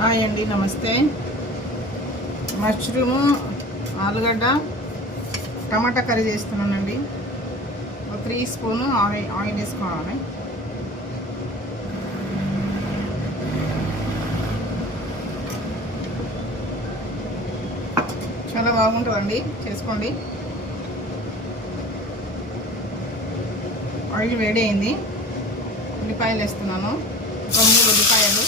Hi అండి, నమస్తే. Mushroom, ఆలుగడ్డ, టమాటా కర్రీ చేస్తున్నానండి. 3 స్పూను ఆయిల్ వేసుకోవాలి. చాలా బాగుంటుందండి, చేసుకోండి. ఆయిల్ వేడి అయింది. ఉల్లిపాయలు వేస్తున్నాను, ఒక 3 ఉల్లిపాయలు.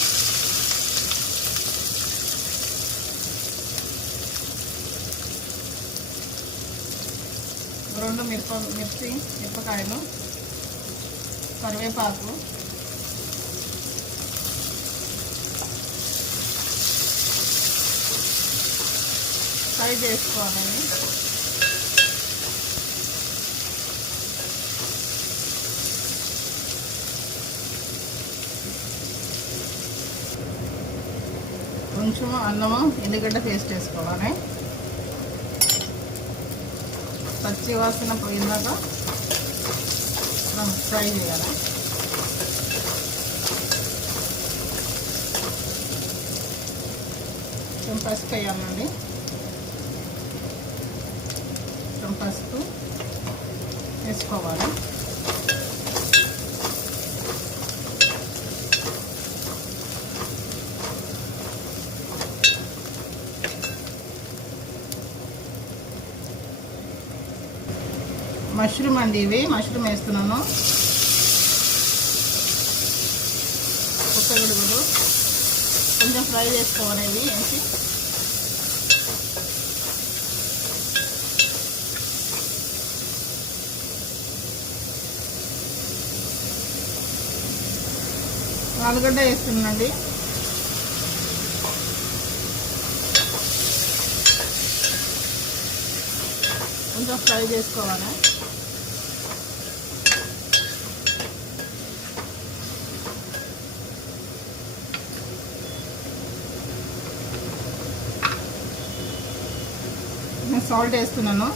రెండు మిరపకాయలు, కరివేపాకు, ఫ్రై చేసుకోవాలండి. కొంచెం అన్నము, ఎల్లిగడ్డ పేస్ట్ వేసుకోవాలి. పచ్చి వాసన పోయిందాక ఫ్రై చేయాలి. కొంచెం పసుపు వేయాలండి. కొంచెం పసుపు వేసుకోవాలి. మష్రూమ్ అండి, ఇవి మష్రూమ్ వేస్తున్నాను. కొత్తగుడుగులు కొంచెం ఫ్రై చేసుకోవాలి. ఇవి వేసి ఆలుగడ్డ వేస్తున్నానండి. కొంచెం ఫ్రై చేసుకోవాలి. నేను సాల్ట్ వేస్తున్నాను.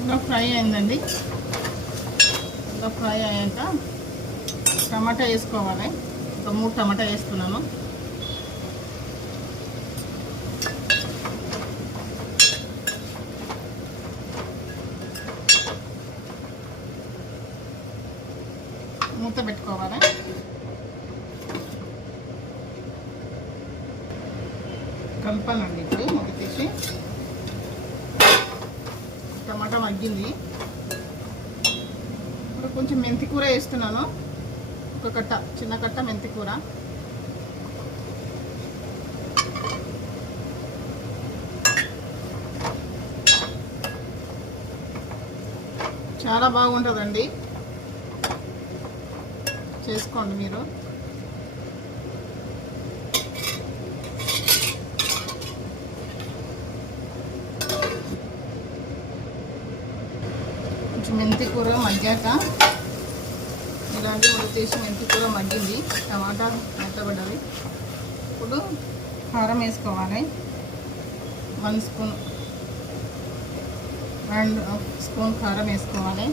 ఇంకా ఫ్రై అయిందండి. ఇంకా ఫ్రై అయ్యాక టమాటా వేసుకోవాలి. ఒక 3 టమాటా వేస్తున్నాను. మూత పెట్టుకోవాలి. కలపాలండి. ఇప్పుడు మూత తీసి టమాటా మగ్గింది. ఇప్పుడు కొంచెం మెంతి కూర వేస్తున్నాను. ఒక కట్ట, చిన్న కట్ట మెంతి కూర. చాలా బాగుంటుందండి, చేసుకోండి మీరు. కొంచెం మెంతి కూర మగ్గాక, ఇలాంటి ముడి తీసి మెంతి కూర మగ్గింది, టమాటా మెత్తబడ్డది. ఇప్పుడు కారం వేసుకోవాలి. 1 స్పూన్, 1 స్పూన్ కారం వేసుకోవాలి.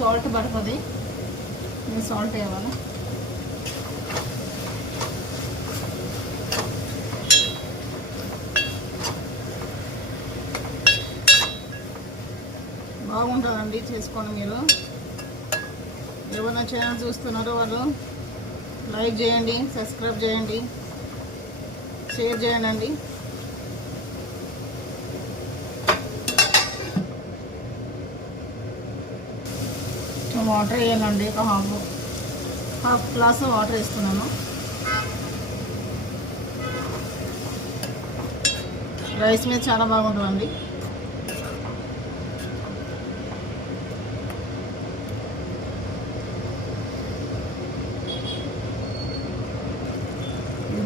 సాల్ట్ పడుతుంది, సాల్ట్ వేయాలి. బాగుంటుందండి, చేసుకోండి మీరు. ఎవరైనా ఛానల్ చూస్తున్నారో వాళ్ళు లైక్ చేయండి, సబ్స్క్రైబ్ చేయండి, షేర్ చేయండి. వాటర్ వేయాలండి. ఒక హాఫ్ గ్లాస్ వాటర్ వేస్తున్నాను. రైస్ మీద చాలా బాగుంటుందండి.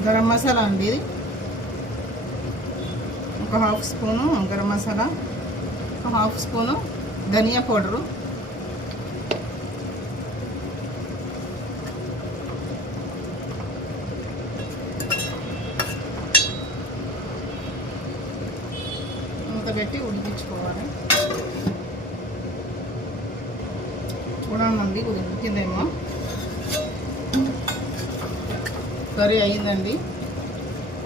గరం మసాలా అండి, ఇది ఒక హాఫ్ స్పూను గరం మసాలా, ఒక హాఫ్ స్పూను ధనియా పౌడరు, పెట్టి ఉడికించుకోవాలి. చూడండి ఉడికిందేమో. కర్రీ అయ్యిందండి.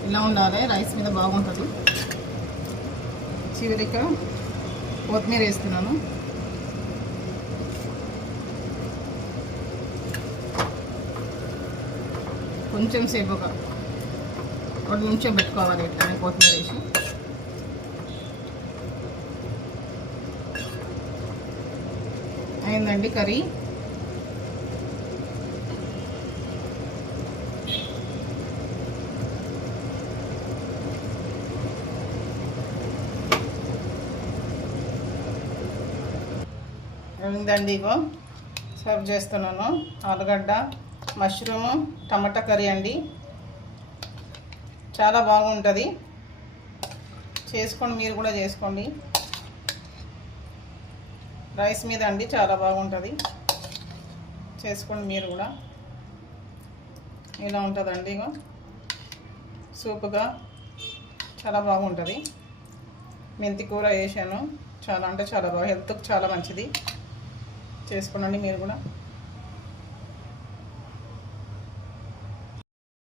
ఇలా ఉండాలి, రైస్ మీద బాగుంటుంది. చివరిగా కొత్తిమీర వేస్తున్నాను. కొంచెం సేపు ఒక 1 నిమిషం పెట్టుకోవాలి ఇట్లా కొత్తిమీర వేసి. అయిందండి కర్రీ. అయిందండి, ఇగో సర్వ్ చేస్తున్నాను. ఆలుగడ్డ మష్రూము టమాటా కర్రీ అండి. చాలా బాగుంటుంది, చేసుకోండి, మీరు కూడా చేసుకోండి. రైస్ మీద అండి చాలా బాగుంటుంది, చేసుకోండి మీరు కూడా. ఇలా ఉంటుందండి, ఇగో సూపుగా చాలా బాగుంటుంది. మెంతి కూర వేసాను, చాలా అంటే చాలా బాగా, హెల్త్కి చాలా మంచిది. చేసుకోండి మీరు కూడా.